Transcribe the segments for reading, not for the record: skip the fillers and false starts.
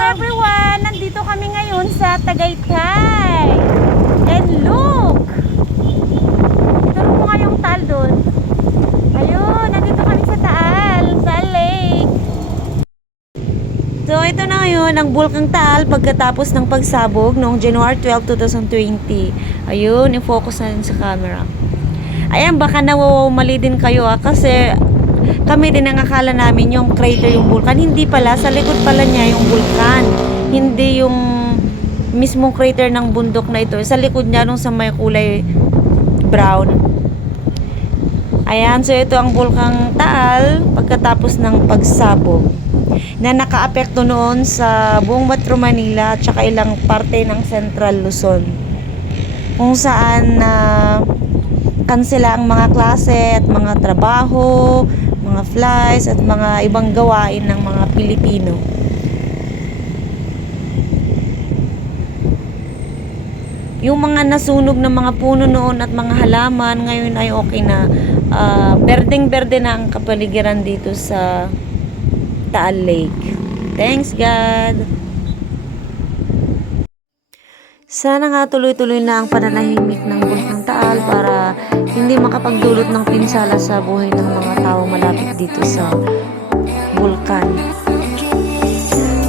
Everyone, nandito kami ngayon sa Tagaytay. And look! Turo mo nga yung Taal doon. Ayun, nandito kami sa Taal, Taal Lake. So, ito na ngayon ang Bulkang Taal pagkatapos ng pagsabog noong January 12, 2020. Ayun, i-focus na din sa camera. Ayan, baka nawawamali din kayo kasi kami din ang akala namin yung crater yung vulkan. Hindi pala, sa likod pala niya yung vulkan. Hindi yung mismong crater ng bundok na ito. Sa likod niya nung sa may kulay brown. Ayan, so ito ang Bulkang Taal pagkatapos ng pagsabog na nakaapekto noon sa buong Metro Manila at saka ilang parte ng Central Luzon. Kung saan kansela ang mga klase at mga trabaho, mga flights at mga ibang gawain ng mga Pilipino. Yung mga nasunog ng mga puno noon at mga halaman ngayon ay okay na. Berdeng-berde na ang kapaligiran dito sa Taal Lake. Thanks God! Sana nga tuloy-tuloy na ang pananahimik ng Bulkang Taal para hindi makapagdulot ng pinsala sa buhay ng mga tao malapit dito sa bulkan.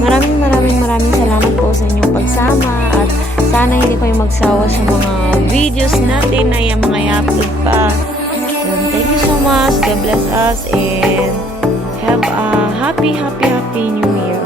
Maraming salamat po sa inyong pagsama at sana hindi kayo magsawa sa mga videos natin na yung mga i-upload pa. Thank you so much. God bless us and have a happy New Year.